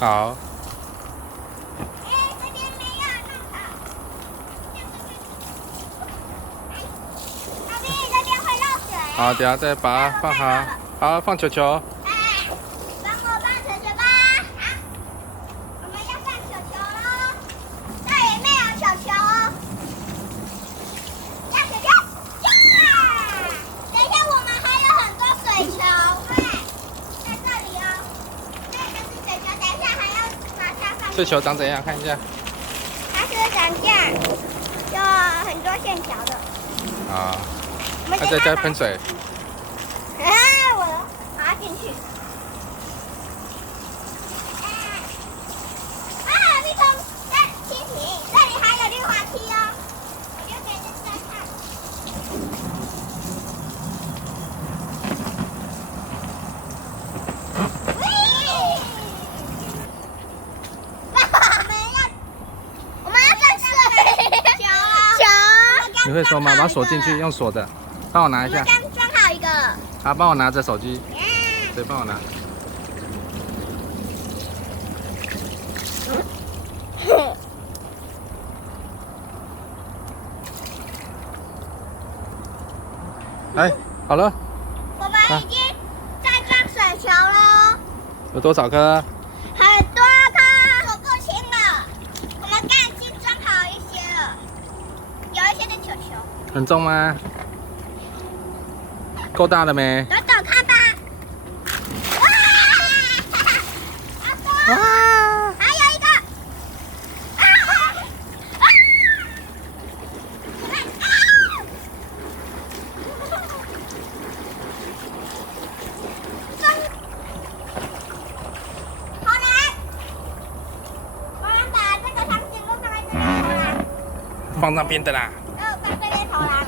好。这边没有弄好。小兵，这边会漏水。好，等下再把它放好。好，放球球。帮我放球球吧。我们要放球球喽。这里面有球球。放球球。呀！等一下，我们还有很多水球。对，在这里哦。这个是水球，等一下还要马上放。这球长怎样？看一下。它是长这样，有很多线条的。啊。它在喷水。我滑进去。蜜蜂在蜻蜓，这里还有溜滑梯哦。我就给人家看。我们要在水球。你会锁吗？把它锁进去，用锁的。帮我拿一下。装好一个。好，帮我拿着手机。对，帮我拿。哎，好了。我们已经在装水球了。有多少颗？很多颗，数不清了。我们刚已经装好一些了，有一些的球球。很重吗？够大了没？走走看吧。哇！哇！还有一个。好来，我们把这个长颈鹿放在这边头啦。放那边的啦。放这边头啦。